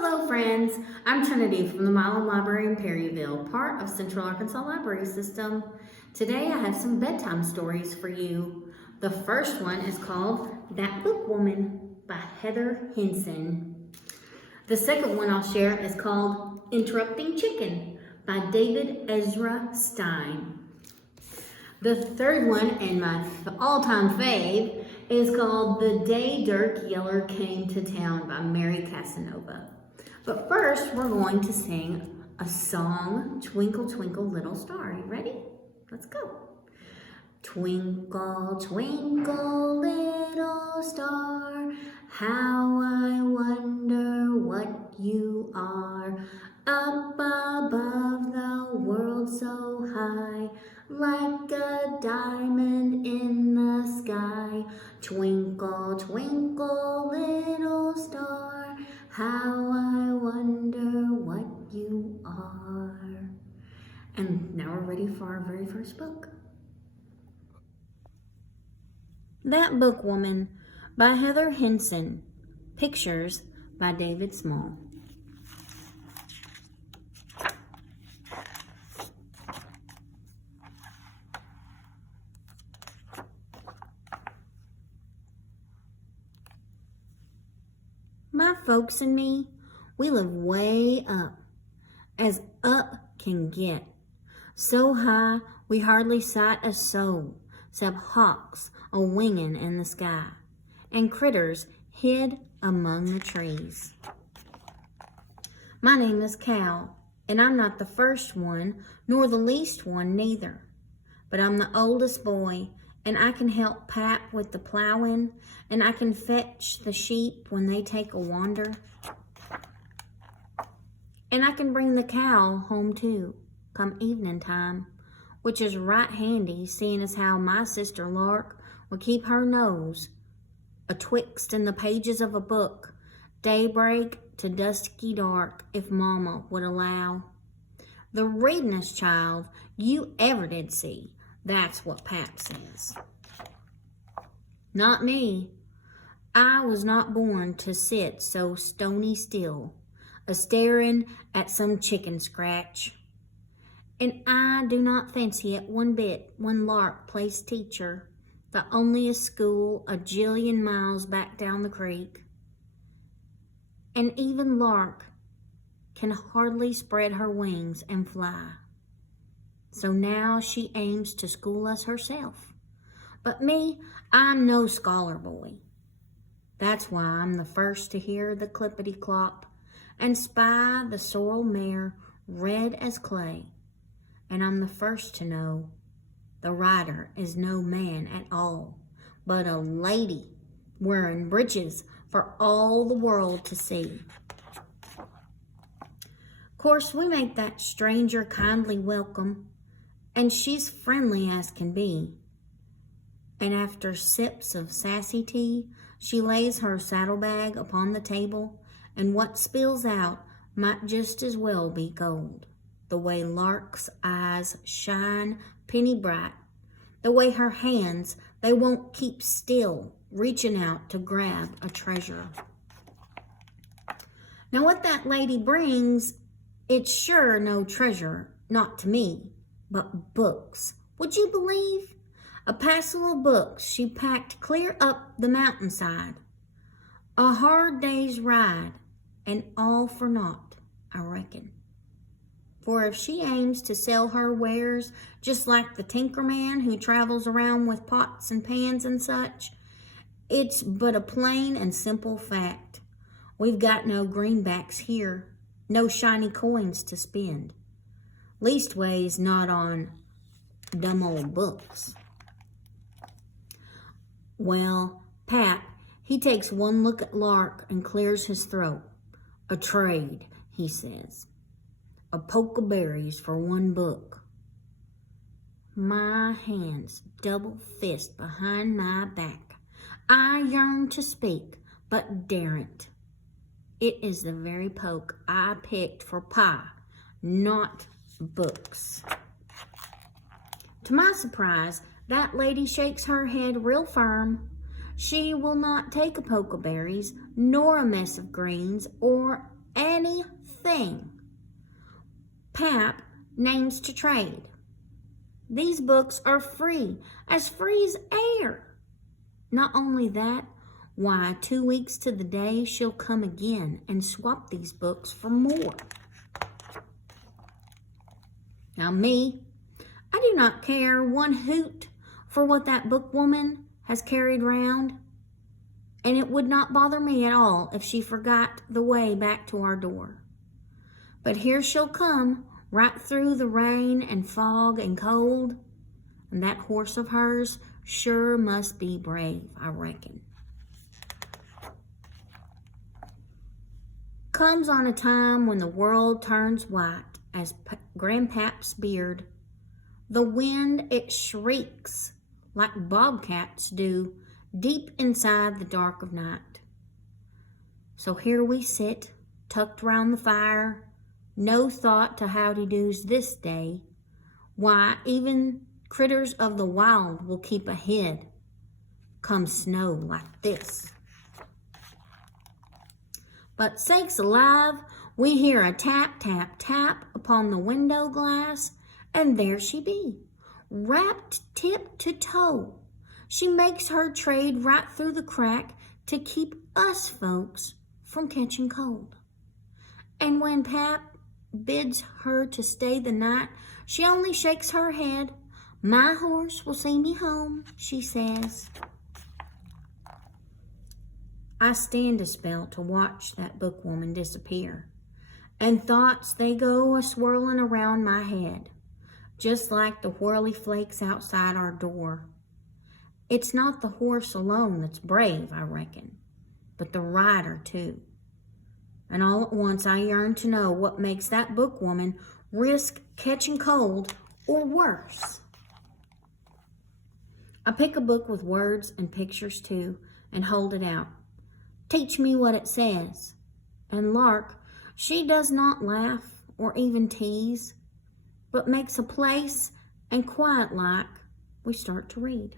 Hello friends, I'm Trinity from the Milam Library in Perryville, part of Central Arkansas Library System. Today I have some bedtime stories for you. The first one is called That Book Woman by Heather Henson. The second one I'll share is called Interrupting Chicken by David Ezra Stein. The third one, and my all-time fave, is called The Day Dirk Yeller Came to Town by Mary Casanova. But first, we're going to sing a song, Twinkle, Twinkle, Little Star. You ready? Let's go. Twinkle, twinkle, little star, how I wonder what you are. Up above the world so high, like a diamond in the sky. Twinkle, twinkle, little star, how I wonder what you are. And now we're ready for our very first book. That Book Woman by Heather Henson. Pictures by David Small. My folks and me, we live way up, as up can get. So high, we hardly sight a soul, 'cept hawks a-wingin' in the sky, and critters hid among the trees. My name is Cal, and I'm not the first one, nor the least one neither. But I'm the oldest boy, and I can help Pap with the plowing, and I can fetch the sheep when they take a wander. And I can bring the cow home too, come evening time, which is right handy, seeing as how my sister Lark would keep her nose atwixt in the pages of a book, daybreak to dusky dark, if Mama would allow. The readin'est child you ever did see, that's what Pap says. Not me. I was not born to sit so stony still, a-staring at some chicken scratch. And I do not fancy it one bit when Lark plays teacher, the onliest school a jillion miles back down the creek. And even Lark can hardly spread her wings and fly. So now she aims to school us herself. But me, I'm no scholar boy. That's why I'm the first to hear the clippity-clop and spy the sorrel mare red as clay. And I'm the first to know the rider is no man at all, but a lady wearing breeches for all the world to see. Course, we make that stranger kindly welcome, and she's friendly as can be. And after sips of sassy tea, she lays her saddlebag upon the table, and what spills out might just as well be gold. The way Lark's eyes shine penny bright, the way her hands, they won't keep still, reaching out to grab a treasure. Now what that lady brings, it's sure no treasure, not to me, but books. Would you believe? A passel of books she packed clear up the mountainside. A hard day's ride, and all for naught, I reckon. For if she aims to sell her wares just like the tinker man who travels around with pots and pans and such, it's but a plain and simple fact. We've got no greenbacks here, no shiny coins to spend. Leastways, not on dumb old books. Well, Pap, he takes one look at Lark and clears his throat. A trade, he says. A poke of berries for one book. My hands double fist behind my back. I yearn to speak, but daren't. It is the very poke I picked for pie, not books. To my surprise, that lady shakes her head real firm. She will not take a poke of berries, nor a mess of greens, or anything Pap names to trade. These books are free as air. Not only that, why, 2 weeks to the day she'll come again and swap these books for more. Now me, I do not care one hoot for what that bookwoman has carried round, and it would not bother me at all if she forgot the way back to our door. But here she'll come, right through the rain and fog and cold, and that horse of hers sure must be brave, I reckon. Comes on a time when the world turns white as Grandpap's beard. The wind, it shrieks like bobcats do deep inside the dark of night. So here we sit, tucked round the fire, no thought to howdy-do's this day. Why, even critters of the wild will keep ahead come snow like this. But sakes alive, we hear a tap, tap, tap upon the window glass, and there she be, wrapped tip to toe. She makes her trade right through the crack to keep us folks from catching cold. And when Pap bids her to stay the night, she only shakes her head. My horse will see me home, she says. I stand a spell to watch that bookwoman disappear, and thoughts they go a-swirling around my head, just like the whirly flakes outside our door. It's not the horse alone that's brave, I reckon, but the rider too. And all at once I yearn to know what makes that bookwoman risk catching cold or worse. I pick a book with words and pictures too and hold it out. Teach me what it says. And Lark, she does not laugh or even tease, but makes a place and quiet like we start to read.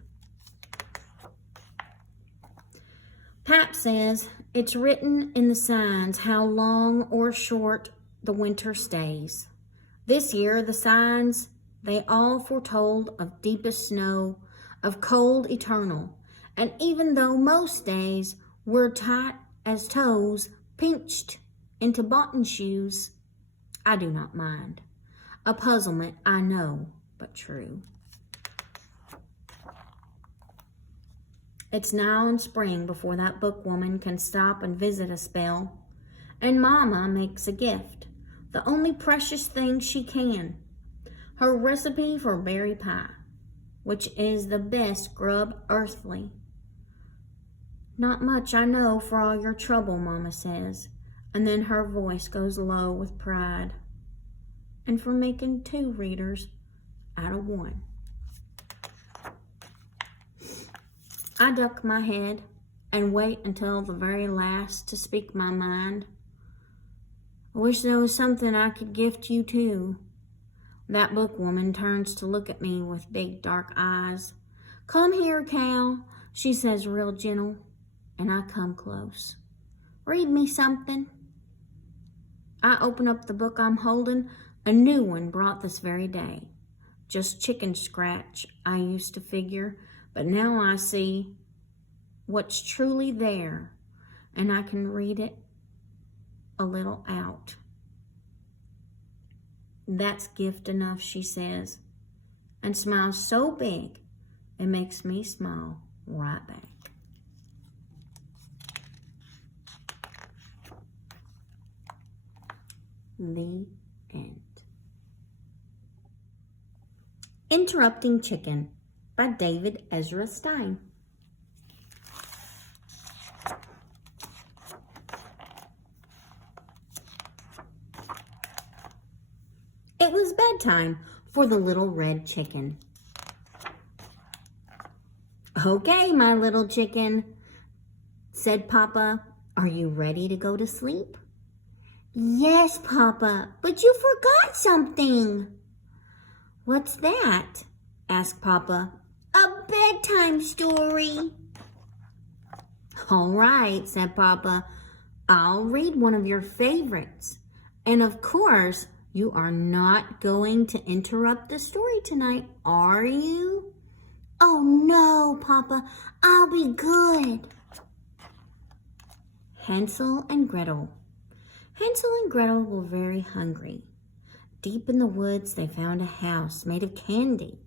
Pap says it's written in the signs how long or short the winter stays. This year the signs, they all foretold of deepest snow, of cold eternal, and even though most days were tight as toes, pinched into boughten shoes, I do not mind. A puzzlement, I know, but true. It's now in spring before that bookwoman can stop and visit a spell, and Mama makes a gift, the only precious thing she can, her recipe for berry pie, which is the best grub earthly. Not much, I know, for all your trouble, Mama says, and then her voice goes low with pride. And for making 2 readers out of 1. I duck my head and wait until the very last to speak my mind. I wish there was something I could gift you too. That bookwoman turns to look at me with big dark eyes. Come here, Cal, she says real gentle, and I come close. Read me something. I open up the book I'm holding, a new one brought this very day. Just chicken scratch, I used to figure, but now I see what's truly there, and I can read it a little out. That's gift enough, she says, and smiles so big, it makes me smile right back. The end. Interrupting Chicken by David Ezra Stein. It was bedtime for the little red chicken. Okay, my little chicken, said Papa, are you ready to go to sleep? Yes, Papa, but you forgot something. What's that? Asked Papa. A bedtime story. All right, said Papa. I'll read one of your favorites. And of course, you are not going to interrupt the story tonight, are you? Oh no, Papa, I'll be good. Hansel and Gretel. Hansel and Gretel were very hungry. Deep in the woods, they found a house made of candy.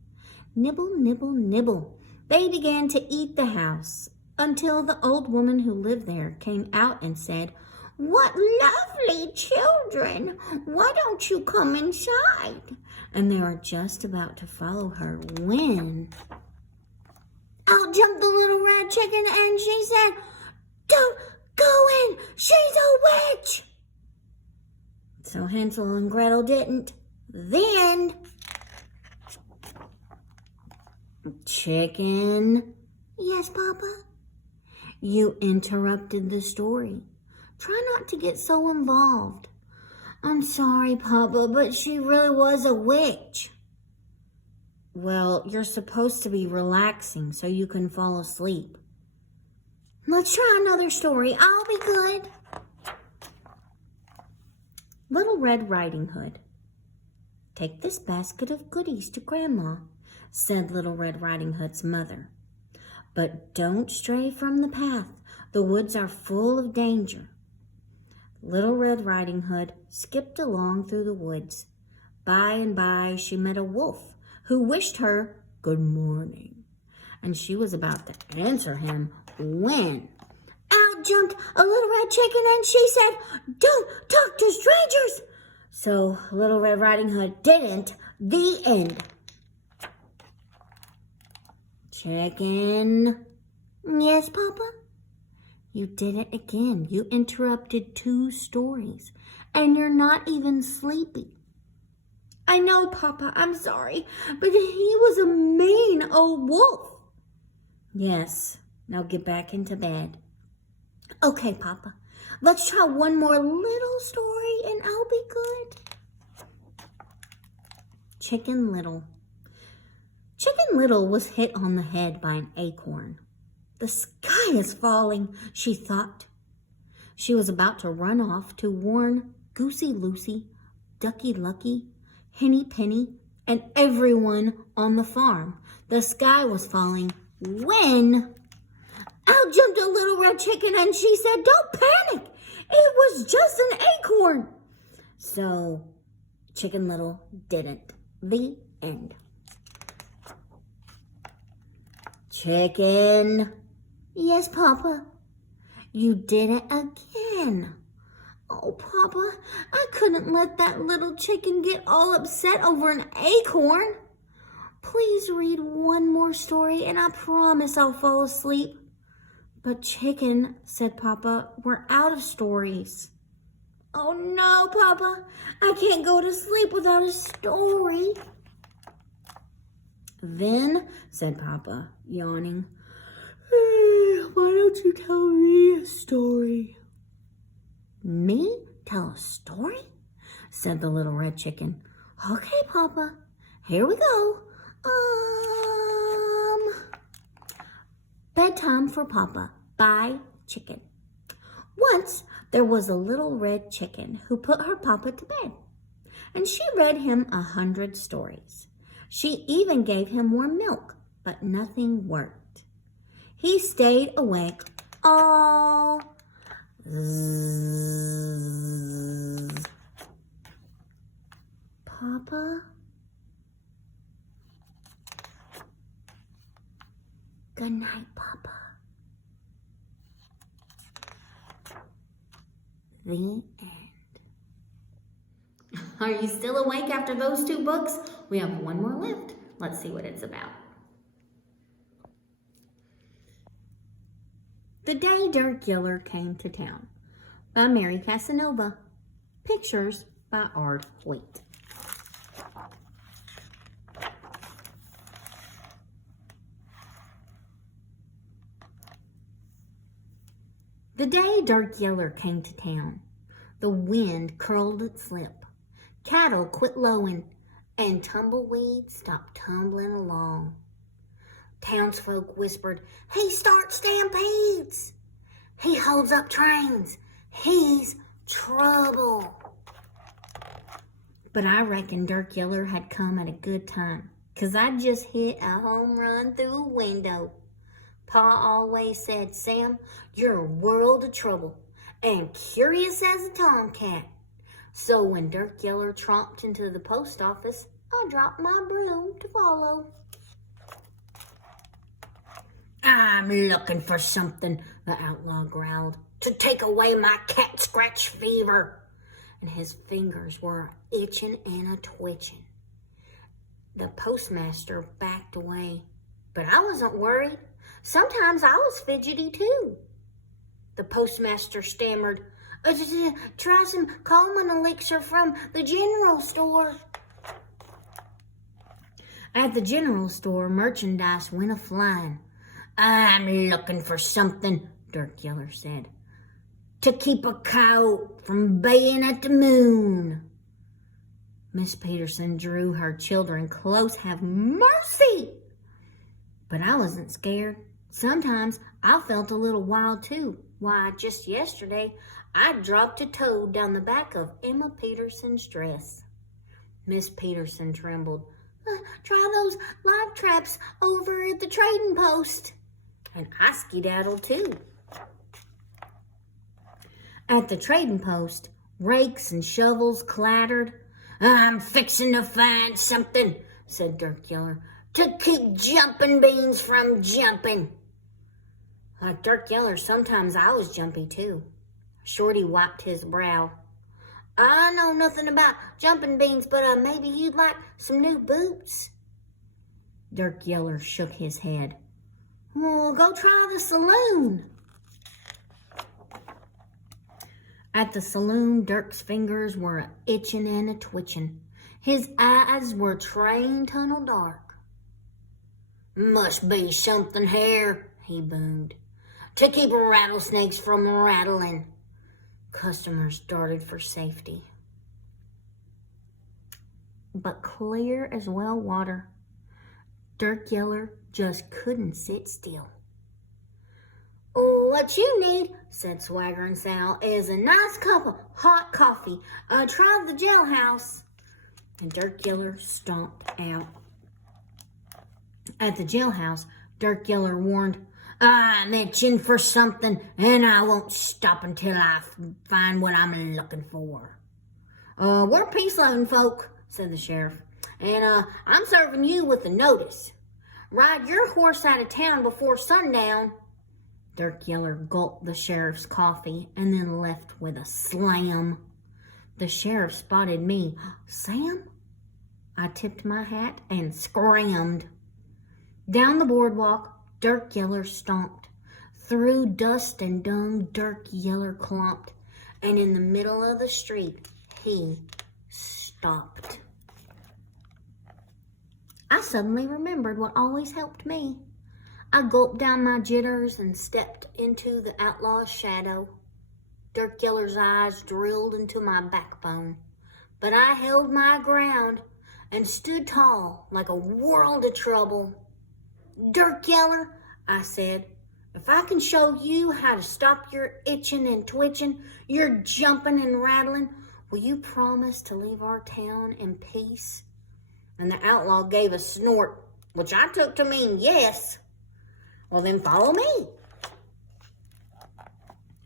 Nibble, nibble, nibble. They began to eat the house until the old woman who lived there came out and said, "What lovely children! Why don't you come inside?" And they were just about to follow her when out jumped the little red chicken and she said, "Don't go in! She's a witch!" So Hansel and Gretel didn't. The end. Chicken. Yes, Papa? You interrupted the story. Try not to get so involved. I'm sorry, Papa, but she really was a witch. Well, you're supposed to be relaxing so you can fall asleep. Let's try another story. I'll be good. Little Red Riding Hood. Take this basket of goodies to Grandma, said Little Red Riding Hood's mother. But don't stray from the path. The woods are full of danger. Little Red Riding Hood skipped along through the woods. By and by, she met a wolf who wished her good morning. And she was about to answer him when out jumped a little red chicken and she said, "Don't talk to strangers." So Little Red Riding Hood didn't. The end. Chicken. Yes, Papa? You did it again. You interrupted 2 stories, and you're not even sleepy. I know, Papa, I'm sorry, but he was a mean old wolf. Yes, now get back into bed. Okay, Papa, let's try one more little story and I'll be good. Chicken Little. Chicken Little was hit on the head by an acorn. The sky is falling, she thought. She was about to run off to warn Goosey Lucy, Ducky Lucky, Henny Penny, and everyone on the farm. The sky was falling when out jumped a little red chicken and she said, "Don't panic. It was just an acorn." So Chicken Little didn't. The end. Chicken. Yes, Papa. You did it again. Oh, Papa, I couldn't let that little chicken get all upset over an acorn. Please read one more story and I promise I'll fall asleep. But Chicken, said Papa, we're out of stories. Oh no, Papa, I can't go to sleep without a story. Then, said Papa, yawning, why don't you tell me a story? Me? Tell a story? Said the little red chicken. Okay, Papa, here we go. Bedtime for Papa by Chicken. Once there was a little red chicken who put her papa to bed, and she read him 100 stories. She even gave him more milk, but nothing worked. He stayed awake all Papa? Good night, Papa. The end. Are you still awake after those 2 books? We have one more left. Let's see what it's about. The Day Dirk Came to Town by Mary Casanova. Pictures by Art Hoyt. The day Dirk came to town, the wind curled its lip, cattle quit lowing, and tumbleweeds stopped tumbling along. Townsfolk whispered, "He starts stampedes. He holds up trains. He's trouble. But I reckon Dirk Yeller had come at a good time, 'cause I just hit a home run through a window. Pa always said, Sam, you're a world of trouble, and curious as a tomcat. So when Dirk Yeller tromped into the post office, I dropped my broom to follow. I'm looking for something, the outlaw growled, to take away my cat scratch fever. And his fingers were itching and a-twitching. The postmaster backed away, but I wasn't worried. Sometimes I was fidgety too. The postmaster stammered, try some calming elixir from the general store. At the general store, merchandise went a-flying. I'm looking for something, Dirk Yeller said, to keep a coyote from baying at the moon. Miss Peterson drew her children close. Have mercy! But I wasn't scared. Sometimes I felt a little wild too. Why, just yesterday, I dropped a toad down the back of Emma Peterson's dress. Miss Peterson trembled. Try those live traps over at the trading post. And I skedaddled too. At the trading post, rakes and shovels clattered. I'm fixing to find something, said Dirk Yeller, to keep jumping beans from jumping. Like Dirk Yeller, sometimes I was jumpy too. Shorty wiped his brow. I know nothing about jumping beans, but maybe you'd like some new boots. Dirk Yeller shook his head. Well, go try the saloon. At the saloon, Dirk's fingers were a-itching and a-twitching. His eyes were train tunnel dark. Must be something here, he boomed, to keep rattlesnakes from rattling. Customers darted for safety. But clear as well water, Dirk Yeller just couldn't sit still. What you need, said Swaggerin' Sal, is a nice cup of hot coffee. Try the jailhouse. And Dirk Yeller stomped out. At the jailhouse, Dirk Yeller warned, I'm itching for something, and I won't stop until I find what I'm looking for. We're peace-loving folk, said the sheriff, and I'm serving you with a notice. Ride your horse out of town before sundown. Dirk Yeller gulped the sheriff's coffee and then left with a slam. The sheriff spotted me. Sam? I tipped my hat and scrammed. Down the boardwalk, Dirk Yeller stomped. Through dust and dung, Dirk Yeller clomped. And in the middle of the street, he stopped. I suddenly remembered what always helped me. I gulped down my jitters and stepped into the outlaw's shadow. Dirk Yeller's eyes drilled into my backbone. But I held my ground and stood tall like a world of trouble. Dirk Yeller, I said, if I can show you how to stop your itching and twitching, your jumping and rattling, will you promise to leave our town in peace? And the outlaw gave a snort, which I took to mean yes. Well, then follow me.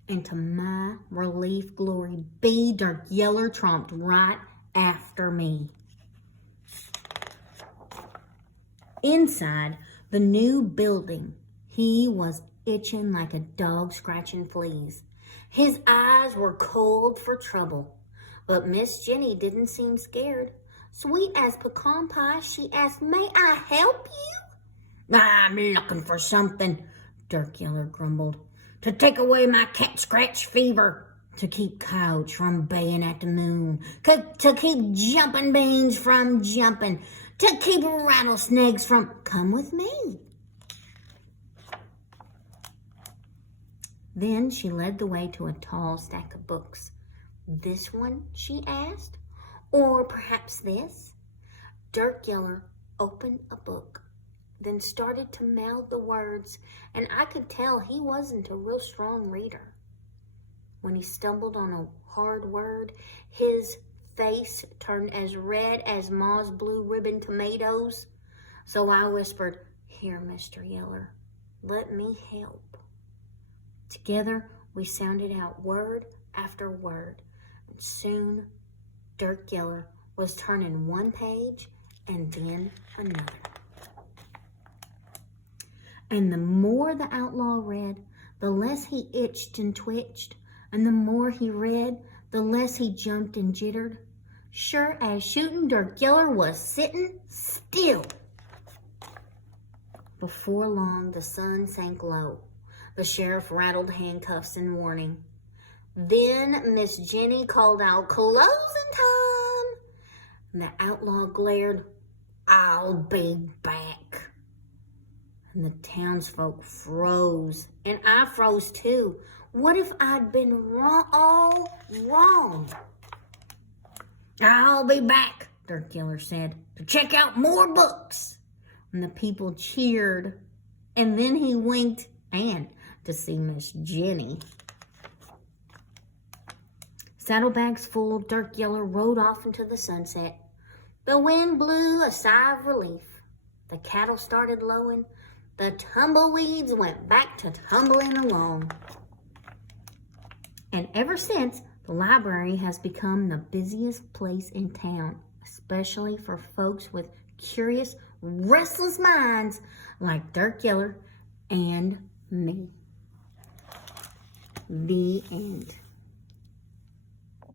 And to my relief, glory be, Dirk Yeller tromped right after me. Inside the new building, he was itching like a dog scratching fleas. His eyes were cold for trouble, but Miss Jenny didn't seem scared. Sweet as pecan pie, she asked, may I help you? I'm looking for something, Dirk Yeller grumbled, to take away my cat scratch fever, to keep coyotes from baying at the moon, to keep jumping beans from jumping, to keep rattlesnakes from... Come with me. Then she led the way to a tall stack of books. This one, she asked, or perhaps this? Dirk Yeller opened a book, then started to mouth the words, and I could tell he wasn't a real strong reader. when he stumbled on a hard word. His face turned as red as Ma's blue ribbon tomatoes. So I whispered, "Here, Mr. Yeller, let me help." Together, we sounded out word after word, and soon Dirk Yeller was turning one page and then another. And the more the outlaw read, the less he itched and twitched, and the more he read, the less he jumped and jittered. Sure as shooting, Dirk Yeller was sitting still. Before long, the sun sank low. The sheriff rattled handcuffs in warning. Then Miss Jenny called out, "Closing time!" And the outlaw glared, "I'll be back." And the townsfolk froze, and I froze too. What if I'd been all wrong? "I'll be back," Dirk Yeller said, "to check out more books." And the people cheered, and then he winked and to see Miss Jenny. Saddlebags full, Dirk Yeller rode off into the sunset. The wind blew a sigh of relief. The cattle started lowing. The tumbleweeds went back to tumbling along. And ever since, the library has become the busiest place in town, especially for folks with curious, restless minds like Dirk Yeller and me. The end.